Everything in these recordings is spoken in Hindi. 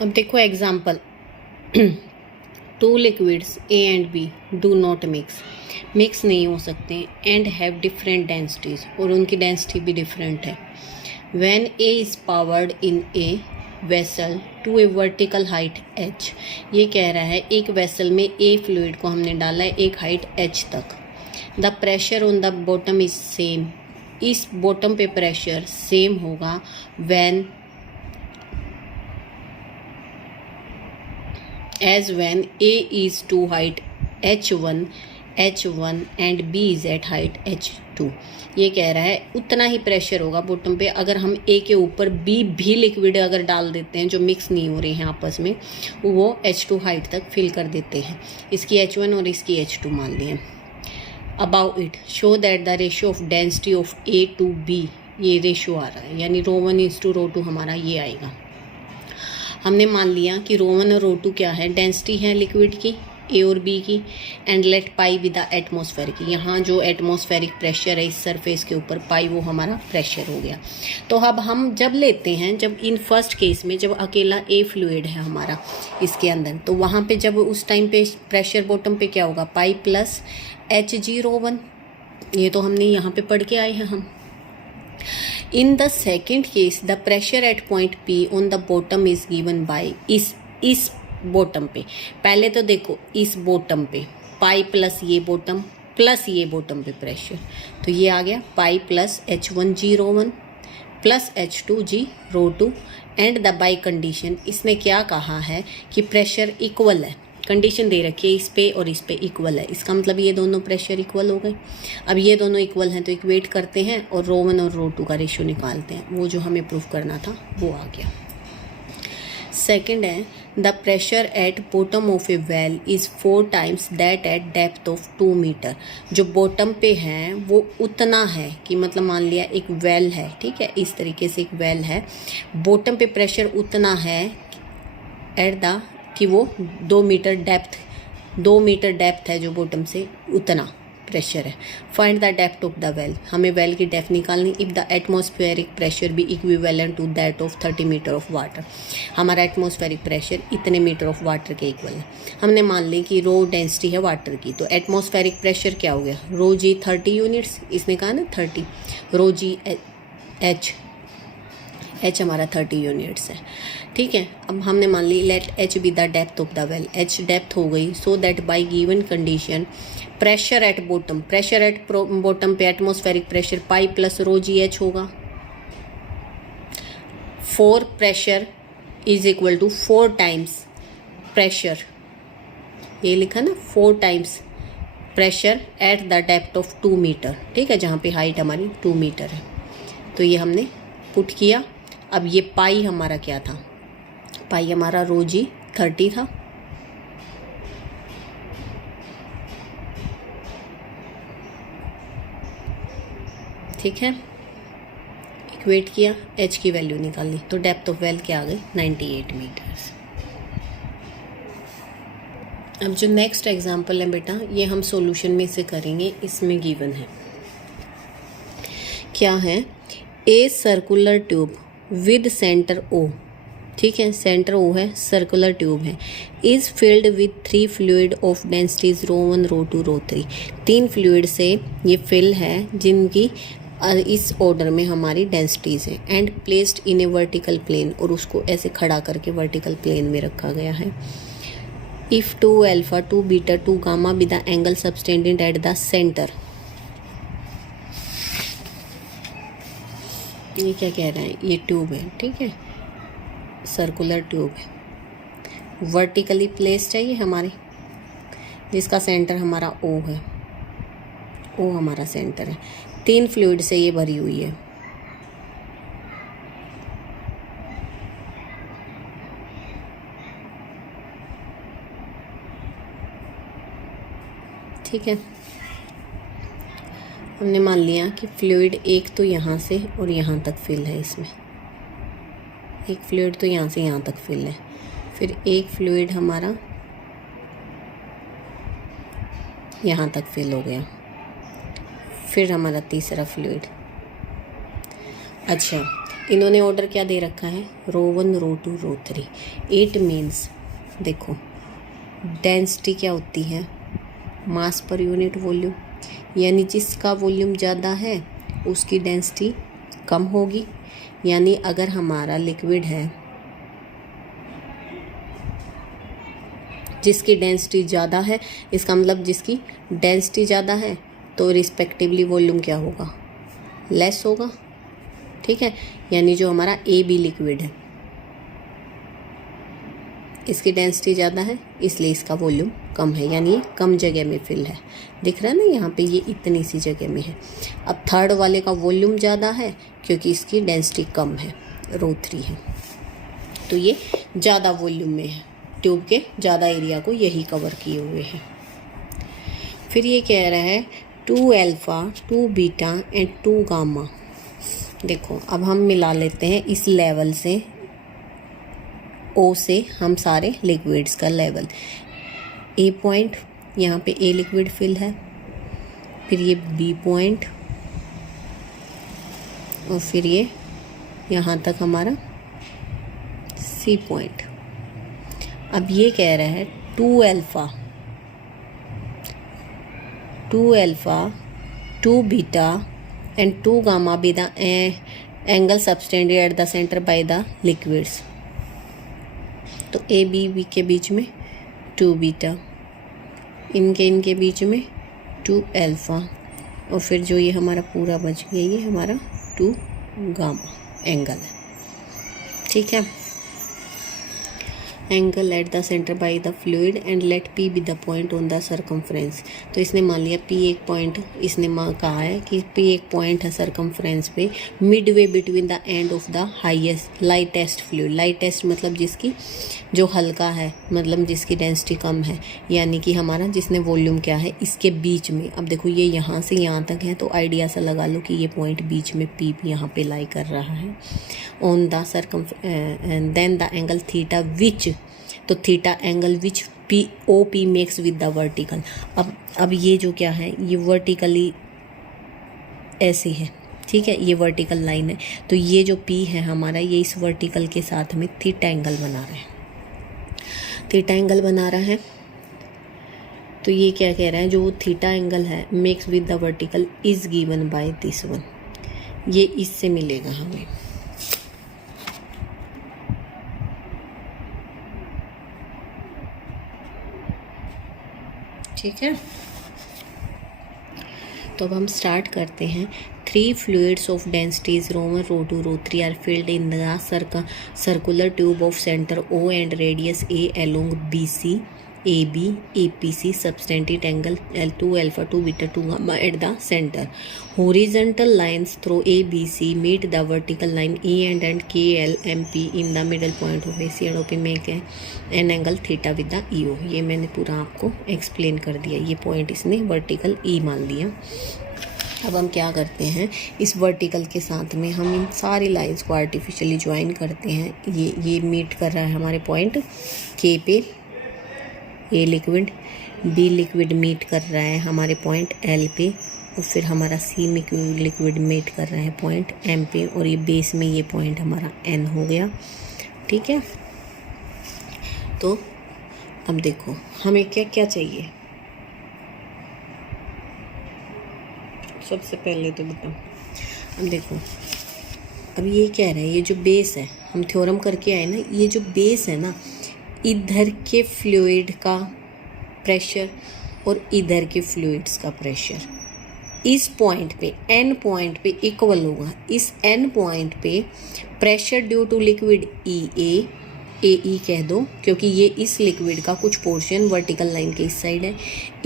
अब देखो example, two liquids A and B do not mix नहीं हो सकते एंड हैव डिफरेंट डेंसिटीज, और उनकी डेंसिटी भी डिफरेंट है। When A is poured in a vessel to a vertical height h, ये कह रहा है एक वेसल में ए फ्लूइड को हमने डाला है एक हाइट h तक। The pressure on the bottom is same, इस बॉटम पे प्रेशर सेम होगा when as when A is to height h1 and B is at height h2। ये कह रहा है उतना ही प्रेशर होगा बॉटम पे अगर हम A के ऊपर B भी लिक्विड अगर डाल देते हैं जो मिक्स नहीं हो रहे हैं आपस में, वो h2 हाइट तक फिल कर देते हैं। इसकी h1 और इसकी h2 मान लिए। About it show that the ratio of density of A to B, ये रेशियो आ रहा है, यानी ρ1 is to ρ2 हमारा ये आएगा। हमने मान लिया कि ρ1 और ρ2 क्या है, डेंसिटी है लिक्विड की ए और बी की, and let pi with the atmospheric, यहाँ जो एटमॉस्फेरिक प्रेशर है इस सरफेस के ऊपर पाई वो हमारा प्रेशर हो गया। तो अब हम जब लेते हैं, जब इन फर्स्ट केस में जब अकेला ए फ्लूइड है हमारा इसके अंदर, तो वहाँ पे जब उस टाइम पे प्रेशर बॉटम पे क्या होगा, पाई प्लस एच जी ρ1, ये तो हमने यहाँ पे पढ़ के आए हैं हम। In the second case, the pressure at point P on the bottom is given by इस बॉटम पे, पहले तो देखो इस बॉटम पे पाई प्लस ये बॉटम प्लस ये बॉटम पे प्रेशर, तो ये आ गया pi plus h1 g ρ1 plus h2 g ρ2 and the by condition, इसने क्या कहा है कि प्रेशर इक्वल है, कंडीशन दे रखी है इस पे और इस पे इक्वल है, इसका मतलब ये दोनों प्रेशर इक्वल हो गए। अब ये दोनों इक्वल हैं तो इक्वेट करते हैं और ρ1 और ρ2 का रेशियो निकालते हैं, वो जो हमें प्रूफ करना था वो आ गया। सेकंड है the pressure at bottom of a well is 4 times that at depth of 2 metre. जो बॉटम पे है वो उतना है कि मतलब मान लिया एक वेल है, ठीक है, इस तरीके से एक वेल है, बॉटम पे प्रेशर उतना है एट द कि वो 2 मीटर डेप्थ है जो बॉटम से, उतना प्रेशर है। Find the depth of the well, हमें वेल की डेप्थ निकालनी। इफ़ द एटमॉस्फेरिक प्रेशर भी equivalent to that of 30 metre of water, हमारा एटमॉस्फेरिक प्रेशर इतने मीटर ऑफ वाटर के इक्वल है। हमने मान ली कि रो डेंसिटी है वाटर की, तो एटमॉस्फेरिक प्रेशर क्या हो गया, रो जी 30 यूनिट्स, इसने कहा ना 30, रो जी एच हमारा 30 यूनिट्स है, ठीक है। अब हमने मान ली let H be the depth of the well, H depth हो गई, so that by given condition pressure at bottom, pressure at bottom पे atmospheric pressure pi plus rho g H होगा। 4 pressure is equal to 4 times pressure, ये लिखा ना 4 times pressure at the depth of 2 metre, ठीक है, जहाँ पे हाइट हमारी 2 मीटर है। तो ये हमने पुट किया। अब ये पाई हमारा क्या था, पाई हमारा रो जी 30 था, ठीक है, इक्वेट किया, एच की वैल्यू निकाली, तो डेप्थ ऑफ वेल क्या आ गई 98 मीटर्स। अब जो नेक्स्ट एग्जांपल है बेटा, ये हम सॉल्यूशन में से करेंगे, इसमें गिवन है क्या है, a circular tube with centre O, ठीक है, सेंटर ओ है, सर्कुलर ट्यूब है, is filled with 3 fluid of densities ρ1 ρ2 ρ3, 3 fluid से ये फिल है जिनकी इस ऑर्डर में हमारी डेंसिटीज है, and placed in a vertical plane, और उसको ऐसे खड़ा करके वर्टिकल प्लेन में रखा गया है। If 2 alpha 2 beta 2 gamma with the angle subtended at the centre, ये क्या कह रहे हैं, ये ट्यूब है, ठीक है, सर्कुलर ट्यूब है, वर्टिकली प्लेस्ड है ये हमारी, जिसका सेंटर हमारा ओ है, ओ हमारा सेंटर है, 3 फ्लूइड से ये भरी हुई है, ठीक है। हमने मान लिया कि फ्लूइड एक तो यहाँ से और यहाँ तक फिल है, इसमें एक फ्लूइड तो यहाँ से यहाँ तक फिल है, फिर एक फ्लूइड हमारा यहाँ तक फिल हो गया, फिर हमारा तीसरा फ्लूइड। अच्छा, इन्होंने ऑर्डर क्या दे रखा है, रो 1 रो 2 रो 3। इट मीन्स देखो डेंसिटी क्या होती है, मास पर यूनिट वॉल्यूम, यानी जिसका वॉल्यूम ज़्यादा है उसकी डेंसिटी कम होगी। यानी अगर हमारा लिक्विड है जिसकी डेंसिटी ज़्यादा है, इसका मतलब जिसकी डेंसिटी ज़्यादा है तो रिस्पेक्टिवली वॉल्यूम क्या होगा, लेस होगा। ठीक है, यानी जो हमारा ए बी लिक्विड है इसकी डेंसिटी ज़्यादा है इसलिए इसका वॉल्यूम कम है, यानी ये कम जगह में फिल है। दिख रहा है ना यहाँ पे, ये इतनी सी जगह में है। अब थर्ड वाले का वॉल्यूम ज़्यादा है क्योंकि इसकी डेंसिटी कम है, रो 3 है, तो ये ज़्यादा वॉल्यूम में है, ट्यूब के ज़्यादा एरिया को यही कवर किए हुए है। फिर ये कह रहा है 2 अल्फ़ा 2 बीटा एंड 2 गामा। देखो अब हम मिला लेते हैं इस लेवल से, ओ से हम सारे लिक्विड्स का लेवल। ए पॉइंट, यहाँ पे ए लिक्विड फिल है, फिर ये बी पॉइंट, और फिर ये यहाँ तक हमारा सी पॉइंट। अब ये कह रहा है 2 alpha 2 beta and 2 gamma be the angle subtended at the centre by the liquids. तो ए बी के बीच में 2 बीटा, इनके बीच में 2 अल्फ़ा, और फिर जो ये हमारा पूरा बच गया ये हमारा 2 गामा एंगल है। ठीक है, angle at the centre by the fluid and let P be the point on the circumference. तो इसने मान लिया पी एक पॉइंट, इसने कहा है कि पी एक पॉइंट है सरकमफ्रेंस पे Midway between the end of the highest lightest fluid. Lightest मतलब जिसकी जो हल्का है, मतलब जिसकी डेंसिटी कम है, यानी कि हमारा जिसने वॉल्यूम क्या है इसके बीच में। अब देखो ये यहाँ से यहाँ तक है तो आइडिया सा लगा लो कि ये पॉइंट बीच में पी यहाँ पे लाई कर रहा है on the then the angle theta which, तो theta angle which P O P makes with the vertical. अब ये जो क्या है ये वर्टिकली ऐसे है, ठीक है, ये वर्टिकल लाइन है, तो ये जो पी है हमारा ये इस वर्टिकल के साथ में थीटा एंगल बना रहा है, थीटा एंगल बना रहा है। तो ये क्या कह रहा है, जो थीटा एंगल है makes with the vertical is given by this one, ये इससे मिलेगा हमें। ठीक है, तो अब हम स्टार्ट करते हैं। 3 fluids of densities row 1 row 2 row 3 are filled in the circular tube of center O and radius A along BC AB APC subtended angle L2 alpha 2 beta 2 gamma at the center. Horizontal lines through ABC meet the vertical line E and KL MP in the middle point of AC and OP make an angle theta with the EO। ये मैंने पूरा आपको एक्सप्लेन कर दिया, ये पॉइंट इसने वर्टिकल E मान लिया। अब हम क्या करते हैं, इस वर्टिकल के साथ में हम इन सारी लाइंस को आर्टिफिशियली ज्वाइन करते हैं। ये मीट कर रहा है हमारे पॉइंट के पे, A liquid, B liquid meet कर रहा है हमारे पॉइंट एल पे, और फिर हमारा सी लिक्विड मीट कर रहा है पॉइंट एम पे, और ये बेस में ये पॉइंट हमारा एन हो गया। ठीक है, तो अब देखो हमें क्या क्या चाहिए। सबसे पहले तो बताओ, अब देखो अब ये कह रहा है ये जो बेस है, हम थ्योरम करके आए ना, ये जो बेस है ना, इधर के फ्लूइड का प्रेशर और इधर के फ्लूइड्स का प्रेशर इस पॉइंट पे एन पॉइंट पे इक्वल होगा। इस एन पॉइंट पे pressure due to liquid A कह दो, क्योंकि ये इस लिक्विड का कुछ पोर्शन वर्टिकल लाइन के इस साइड है,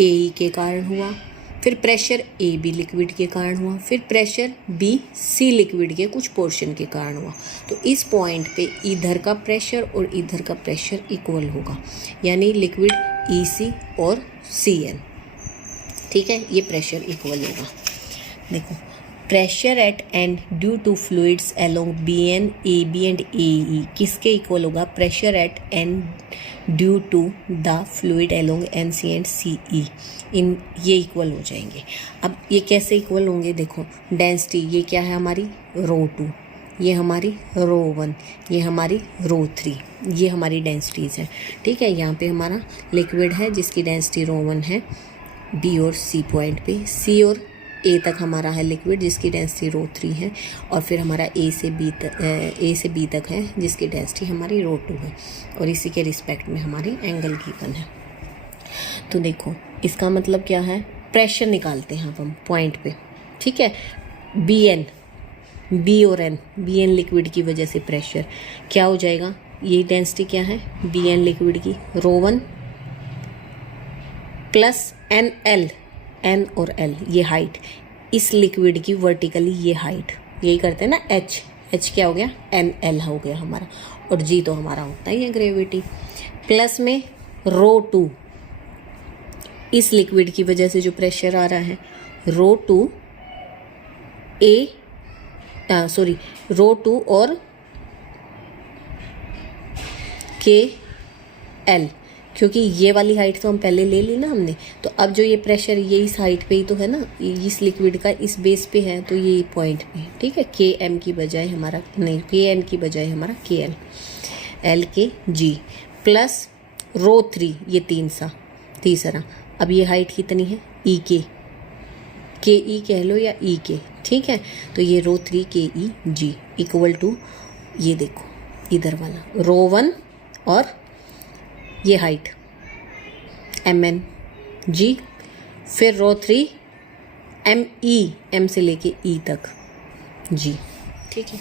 ए के कारण हुआ। फिर प्रेशर ए बी लिक्विड के कारण हुआ, फिर प्रेशर बी सी लिक्विड के कुछ पोर्शन के कारण हुआ। तो इस पॉइंट पे इधर का प्रेशर और इधर का प्रेशर इक्वल होगा, यानी लिक्विड ई सी और सी एन। ठीक है, ये प्रेशर इक्वल होगा। देखो pressure at N due to fluids along B N A B and A E किसके इक्वल होगा, pressure at N due to the fluid along N C and C E, इन ये इक्वल हो जाएंगे। अब ये कैसे इक्वल होंगे, देखो डेंसिटी ये क्या है हमारी रो 2, ये हमारी रो 1, ये हमारी रो 3, ये हमारी डेंसिटीज़ है। ठीक है, यहाँ पे हमारा लिक्विड है जिसकी डेंसिटी रो 1 है बी और सी पॉइंट पे, सी और ए तक हमारा है लिक्विड जिसकी डेंसिटी रो 3 है, और फिर हमारा ए से बी तक है जिसकी डेंसिटी हमारी रो 2 है, और इसी के रिस्पेक्ट में हमारी एंगल गिवन है। तो देखो इसका मतलब क्या है, प्रेशर निकालते हैं हम पॉइंट पे। ठीक है, बी एन, बी और एन, बी एन लिक्विड की वजह से प्रेशर क्या हो जाएगा, ये डेंसिटी क्या है बी एन लिक्विड की रो 1 प्लस एन एल, एन और एल ये हाइट इस लिक्विड की वर्टिकली, ये हाइट यही करते हैं ना, एच, एच क्या हो गया एन एल हो गया हमारा, और जी तो हमारा होता ही है ग्रेविटी, प्लस में रो 2 इस लिक्विड की वजह से जो प्रेशर आ रहा है रो 2 रो 2 और के एल, क्योंकि ये वाली हाइट तो हम पहले ले ली ना हमने, तो अब जो ये प्रेशर ये इस हाइट पे ही तो है ना, इस लिक्विड का इस बेस पे है, तो ये पॉइंट पे है। ठीक है, के एम की बजाय हमारा नहीं, के एन की बजाय हमारा के एल, एल के जी प्लस रो 3 ये तीसरा। अब ये हाइट कितनी है ई के ई कह लो या ई के। ठीक है, तो ये रो 3 के ई जी इक्वल टू ये देखो इधर वाला रो 1 और ये हाइट एम एन जी, फिर रो 3 एम ई, एम से लेके ई तक जी। ठीक है,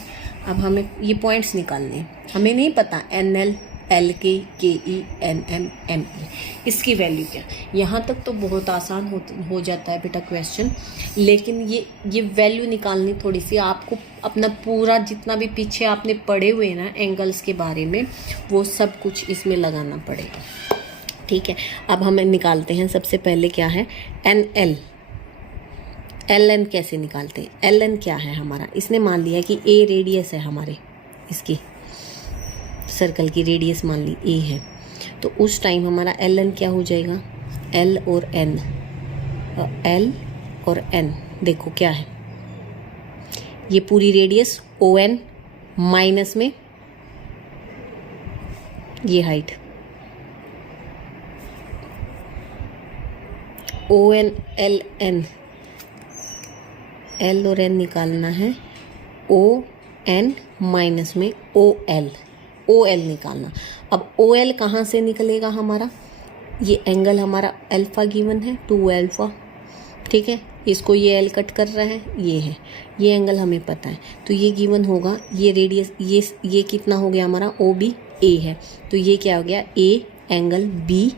अब हमें ये पॉइंट्स निकालने हैं, हमें नहीं पता एन एल, एल के ई, एन एम, एम ई इसकी वैल्यू क्या। यहाँ तक तो बहुत आसान हो जाता है बेटा क्वेश्चन, लेकिन ये वैल्यू निकालनी थोड़ी सी आपको अपना पूरा जितना भी पीछे आपने पढ़े हुए ना एंगल्स के बारे में वो सब कुछ इसमें लगाना पड़ेगा। ठीक है, अब हमें निकालते हैं सबसे पहले क्या है एन एल, एल एन कैसे निकालते हैं, एल एन क्या है हमारा, इसने मान लिया कि ए रेडियस है हमारे, इसकी सर्कल की रेडियस मान ली ए है, तो उस टाइम हमारा एल एन क्या हो जाएगा, एल और एन, एल और एन देखो क्या है, ये पूरी रेडियस ओ एन माइनस में ये height O N L N, L और एन निकालना है, ओ एन माइनस में ओ एल, ओ एल निकालना। अब ओ एल कहाँ से निकलेगा हमारा, ये एंगल हमारा अल्फ़ा गिवन है 2 अल्फ़ा। ठीक है, इसको ये एल कट कर रहा है, ये है, ये एंगल हमें पता है, तो ये गिवन होगा, ये रेडियस ये कितना हो गया हमारा ओ बी ए है, तो ये क्या हो गया A angle B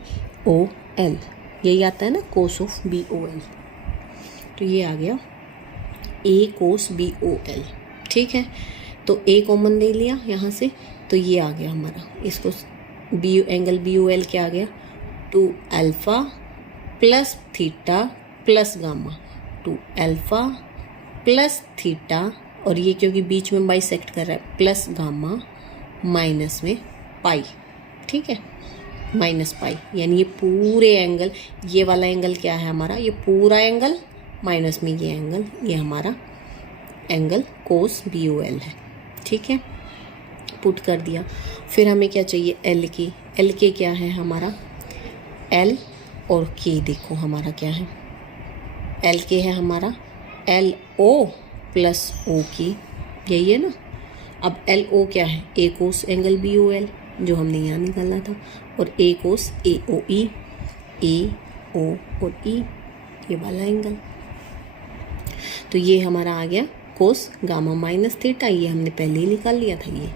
O L, यही आता है ना cos of B O L, तो ये आ गया ए कोस बी ओ एल। ठीक है, तो ए कॉमन ले लिया यहाँ से, तो ये आ गया हमारा, इसको B angle B O L क्या आ गया 2 alpha plus theta plus gamma, 2 alpha plus theta, और ये क्योंकि बीच में बाइसेक्ट कर रहा है प्लस गामा माइनस में पाई। ठीक है, माइनस पाई, यानी ये पूरे एंगल, ये वाला एंगल क्या है हमारा, ये पूरा एंगल माइनस में ये एंगल, ये हमारा angle cos B O L है। ठीक है, पुट कर दिया। फिर हमें क्या चाहिए एल की, एल के क्या है हमारा, एल और के देखो हमारा क्या है, एल के है हमारा एल ओ प्लस ओ की, यही है ना। अब एल ओ क्या है, ए कोस एंगल बी ओ एल जो हमने यहाँ निकाला था, और ए कोस ए ओ ई, ए ओ और ई ये वाला एंगल, तो ये हमारा आ गया कोस गामा माइनस थीटा, ये हमने पहले ही निकाल लिया था। ये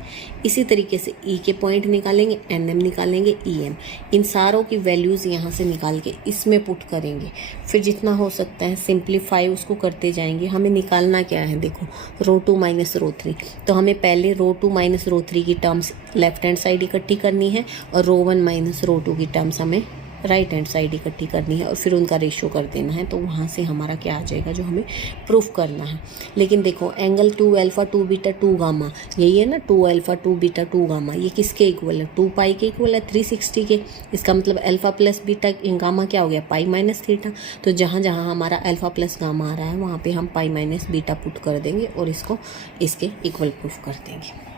इसी तरीके से ई के पॉइंट निकालेंगे, एन एम निकालेंगे, ई एम, इन सारों की वैल्यूज़ यहाँ से निकाल के इसमें पुट करेंगे, फिर जितना हो सकता है सिंप्लीफाई उसको करते जाएंगे। हमें निकालना क्या है देखो, रो 2 माइनस रो 3, तो हमें पहले रो 2 माइनस रो 3 की टर्म्स लेफ्ट हैंड साइड इकट्ठी करनी है, और रो 1 माइनस रो 2 की टर्म्स हमें राइट हैंड साइड इकट्ठी करनी है और फिर उनका रेशो कर देना है, तो वहाँ से हमारा क्या आ जाएगा जो हमें प्रूफ करना है। लेकिन देखो एंगल 2 अल्फा 2 बीटा 2 गामा, यही है ना 2 अल्फा 2 बीटा 2 गामा, ये किसके इक्वल है? 2 पाई के इक्वल है 360 के। इसका मतलब अल्फा प्लस बीटा गामा क्या हो गया? Pi minus theta. तो जहाँ जहाँ हमारा अल्फा प्लस गामा आ रहा है वहाँ पे हम पाई माइनस बीटा पुट कर देंगे और इसको इसके इक्वल प्रूफ कर देंगे।